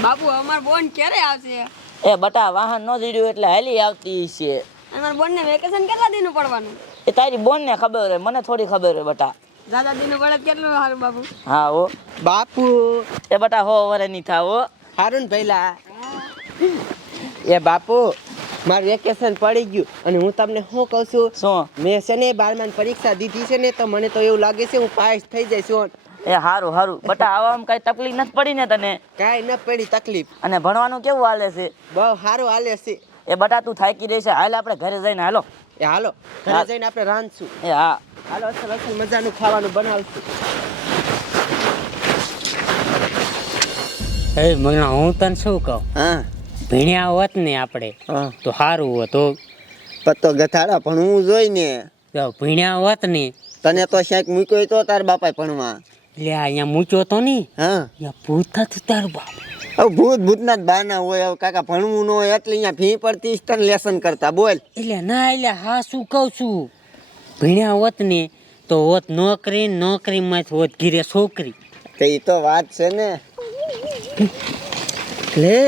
બાપુ અમાર બોન ક્યારે આવશે? એ બટા વાહન ન જીડ્યું એટલે હાલી આવતી છે. અમાર બોન ને વેકેશન કેટલા દિનનું પડવાનું? એ તારી બોન ને ખબર હોય મને થોડી ખબર હોય બટા. દાદા દિનનું પડે કેટલું સારું બાપુ? હા હો. બાપુ. એ બટા હો વરે ની થાવ હો. હારું ને પહેલા એ બાપુ મારું વેકેશન પડી ગયું અને હું તમને શું કહું છું? મેં છે ને બારમાની પરીક્ષા દીધી છે ને તો મને તો એવું લાગે છે હું પાસ થઈ જઈશ. એ હારું હારું. બટા આવામાં કઈ તકલીફ નથી પડી ને તને? કઈ ન પડી તકલીફ. અને ભણવાનું કેવું હાલે છે? બહુ સારું હાલે છે. એ બટા તું થાકી રહી છે. હાલ આપણે ઘરે જઈને હાલો. એ હાલો ઘરે જઈને આપણે રાંધશું. એ હા. હાલો અસલ અસલ મજાનું ખાવાનું બનાવશું. એ મગના હું તને શું કહું? હા. ભીણ્યા હોત ને આપણે તો સારું હોત તો પત્તો ગથાડા પણ હું જોઈને જો ભીણ્યા હોત ને તને તો ક્યાંક મૂક્યો તો તાર બાપાએ ભણવા. આ અહીંયા મૂક્યો તો નહીં. હા. અહીંયા ભૂત હતું તારું બાપ. હવે ભૂત ભૂતના જ બાના હોય હવે કાકા ભણવું ન હોય એટલે અહીંયા ફી પડતી તને લેસન કરતા બોલ. એટલે ના એટલે હા શું કહું છું? ભીણ્યા હોત ને તો હોત નોકરી નોકરીમાંથી હોત ઘીરે છોકરી. તે એ તો વાત છે ને. લે.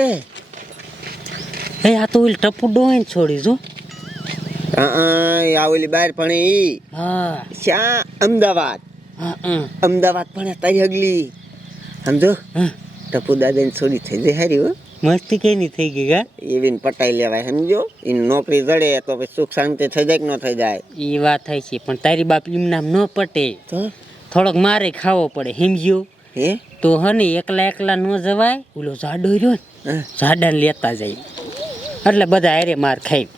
એ આ તો ઓલી ટપુ ડોઈન છોડી જો. હા આ ઓલી બાર ભણે ઈ. હા. શ્યા અમદાવાદ. અમદાવાદ ભણે તારી અગલી સમજો? હા. ટપુ દાદાની છોડી થઈ જાય હારી હો. મસ્તી કેની થઈ ગઈ ગા એવીને પટાઈ લેવાય સમજો? એ નોકરી જડે તો પછી સુખ શાંતિ થઈ જાય કે ન થઈ જાય? એ વાત થાય છે પણ તારી બાપ એમ નામ ન પટે. તો? થોડોક મારે ખાવો પડે સમજ્યો? હે? તો હને એકલા એકલા ન જવાય ઓલો જાડો રહ્યો ને. જાડાને લેતા જાય. એટલે બધા હારે માર ખાઈ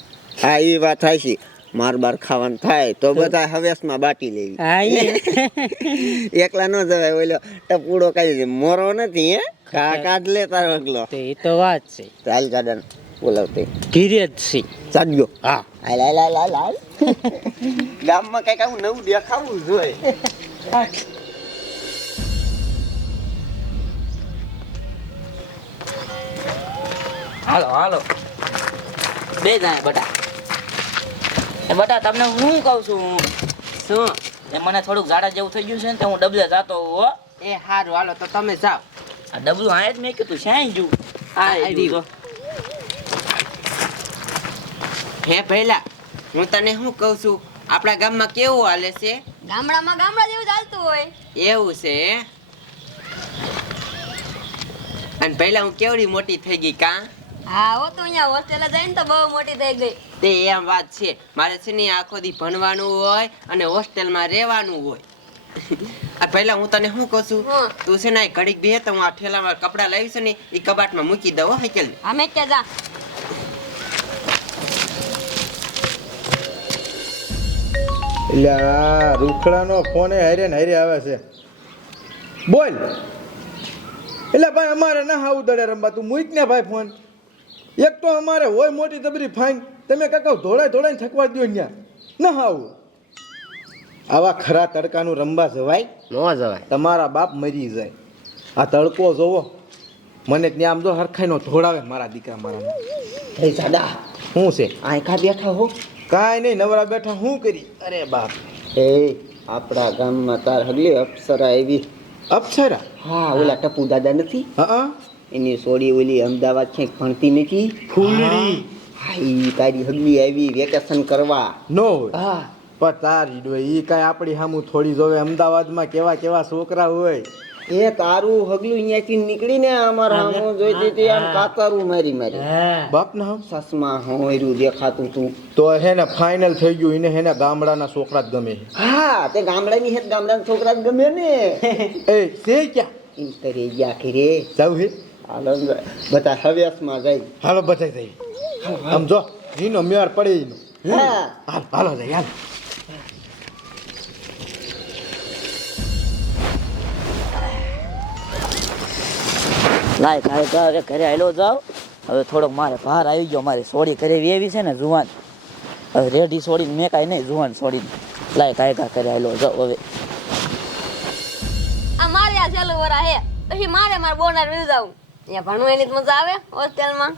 હા એ વાત થાય છે. માર બાર ખાવાનું થાય તો બધા હવેસમાં બાટી લેવી. એકલા ન જવાય ઓલો ટપુડો કઈ મોરો નથી હે? કા કાઢ લે તારો એકલો. એ તો વાત છે. ચાલ ગાર્ડન બોલાવતે. ધીરે જ ચાલ્યો હા. હાલ હાલ હાલ હાલ હાલ. ગામમાં કંઈક આવું નવું દેખાવું જોઈએ. હાલો હાલો. બે જાય બટા. એ બટા તમને હું કહું છું? શું? એ મને થોડુંક ઝાડા જેવું થઈ ગયું છે ને તો હું ડબલે જાતો હો. એ સારું હાલો તો તમે જાઓ. આ ડબલું હા જ મેં કીધું શ્યાંય જુ આ આ હે પહેલા હું તને શું કહું છું? આપણા ગામમાં કેવું હાલે છે? ગામડામાં ગામડા જેવું ચાલતું હોય. એવું છે અને પહેલા હું કેવડી મોટી થઈ ગઈ કાં? હા હો તો અહીંયા હોસ્ટેલે જઈને તો બહુ મોટી થઈ ગઈ. તે એમ વાત છે. મારે છે ને આખો દી ભણવાનું હોય અને હોસ્ટેલમાં રહેવાનું હોય. આ પહેલા હું તને શું કહું છું? તું છે ને ઘડીક બે તો હું આ ઠેલામાં કપડાં લાવીશ ને એ કબાટમાં મૂકી દઉં હો હકેલ અમે ક્યાં જા. એટલે આ રૂખડાનો ફોન એ હારે ને હારે આવે છે. બોલ. એટલે ભાઈ અમારે ના હાવું દડે રમવા. તું મૂક ને ભાઈ ફોન. એક તો અમારે હોય મોટી તબરી ફાઈન તમે કાકા ધોળાય ધોળાય થકવા દો ત્યાં ના હાવું. આવા ખરા તડકાનું રમવા જવાય? ન જવાય. તમારા બાપ મરી જાય. આ તડકો જોવો. મને ત્યાં આમ જો હરખાઈનો ધોળાવે મારા દીકરા મારા થઈ સાડા શું છે? આયખા બેઠા હો? કાંઈ નહીં નવરા બેઠા. શું કરી? અરે બાપ. એ આપણા ગામમાં તાર હગલી અપ્સરા એવી અપ્સરા? હા ઓલા ટપુ દાદા નથી? હા. એની સોડી ઓલી અમદાવાદ છે ભણતી નથી? ફૂલડી. હા. ઈ તારી હગલી આવી વેકેશન કરવા. નો હા. પણ તારી ડોય ઈ કાંઈ આપણી સામું થોડી જોવે અમદાવાદમાં કેવા કેવા છોકરા હોય. એ તારું હગલું અહીંયાથી નીકળીને અમારા હામું જોઈતી હતી આમ કાતરું મારી મારી. બાપ ના હમ? સસમા હોયરું દેખાતું તું. તો હે ને ફાઇનલ થઈ ગયું. એને હે ને ગામડાના છોકરા જ ગમે. હા તે ગામડાની હે ગામડાના છોકરા જ ગમે ને. એ છે ક્યાં? ઇન તરે ગયા ખીરે. જાવ હે? હાલો બધા હવ્યાસમાં જાય. હાલો બધા જઈએ. આમ જો જીનો મેળ પડે ઈનો. હા? હાલ હાલો જાય હાલ. લાય કાંઈ ઘરે ઘરે આવેલો જાવ હવે થોડોક મારે ભાર આવી ગયો. મારી સોડી ઘરે એવી છે ને જુવાન. હવે રેડી સોડીને મેં કાંઈ નહીં જુવાન સોડીને. લાય કાય કાંઈ કરે આવેલો જાવ હવે. આ મારે આ ચાલુ વરા હે. પછી મારે મારા બોનાર વી જાવું અહીંયા ભણવું એની મજા આવે હોસ્ટેલમાં.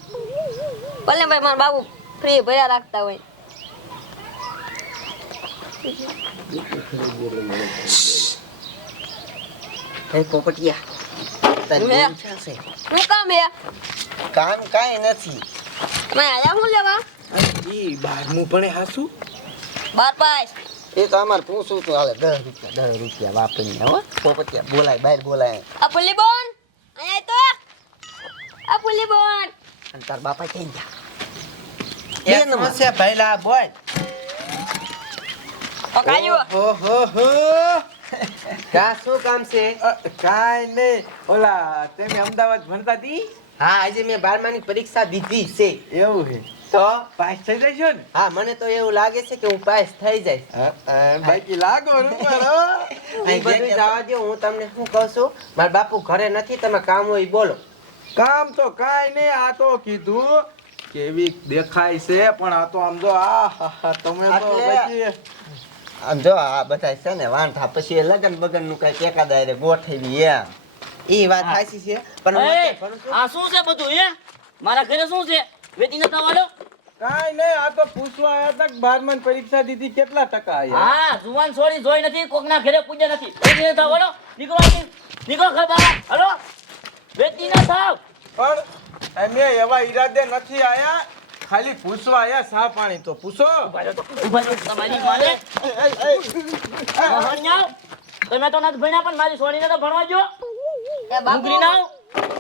ભલે ભાઈ મારા બાબુ ફ્રી ભર્યા રાખતા હોય. પોપટિયા હે? શું કામ હે? કામ કાંઈ નથી. તમે આયા શું લેવા? ઈ બારમું ભણે હાસુ બાર પાસ. એ તો અમારે પૂછું તો હાલે દસ રૂપિયા દસ રૂપિયા વાપરીને હો પોપટિયા બોલાય બહાર બોલાય. આ પુલી બોન અહીંયા આ પુલી બોન અને તાર બાપા ક્યાં ગયા એ સમસ્યા પહેલા બોલ પકાયો. ઓહો હો. કા શું કામ છે? કાંઈ નહીં. ઓલા તમે અમદાવાદ ભણતા તી? હા આજે મેં બારમાની પરીક્ષા દીધી છે. એવું છે. તો? પાસ થઈ જશો ને? હા મને તો એવું લાગે છે કે હું પાસ થઈ જઈશ. હા, બાકી લાગો જવા દો હું તમને શું કહું છું? મારા બાપુ ઘરે નથી તમે કામ હોય બોલો. કામ તો કાંઈ નહીં આ તો કીધું કેવી દેખાય છે પણ આ તો આમ જો આ હા, હા, તમે તો આમ જો આ બધા છે ને વાંઢા પછી એ લગન બગનનું કઈ ટેકાદારે ગોઠવી એમ. એ વાત સાચી છે પણ. આ શું છે બધું એ મારા ઘરે શું છે? વેતી નતા વાળો? કાંઈ નહીં આ તો પૂછવા આવ્યા તક કે પરીક્ષા દીધી કેટલા ટકા આવ્યા હા જુવાન છોડી જોઈ નથી કોકના ઘરે પૂજા નથી. વેતી નતા વાળો? નીકળો નીકળો ઘર બહાર. હાલો? પણ અમે એવા ઈરાદે નથી આયા. ખાલી પૂછવા આયા સા પાણી તો પૂછો. તમારી તમે તો નથી ભણ્યા પણ મારી છોડીને તો ભણવા જો એ બાપુ. ડુંગળી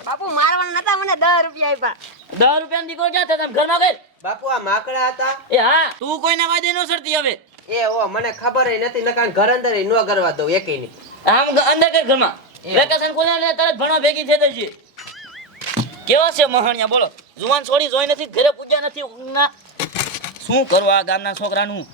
બાપુ મારવાના નતા મને દસ રૂપિયા આપ્યા દસ રૂપિયા દીકરો ક્યાં થતા ઘરમાં ગઈ બાપુ આ માકડા હતા. એ હા તું કોઈના વાદે નો સરતી હવે. એ ઓ મને ખબર નથી નકાન ઘર અંદર ન કરવા દઉં એકેય નહીં આમ અંદર કઈ ઘરમાં. વેકેશન કોને ને તરત ભણવા ભેગી થઈ જશે કેવા છે મહાણિયા? બોલો. જુવાન છોડી જોઈ નથી, ઘરે પૂજા નથી ના શું કરવા ગામના છોકરાનું?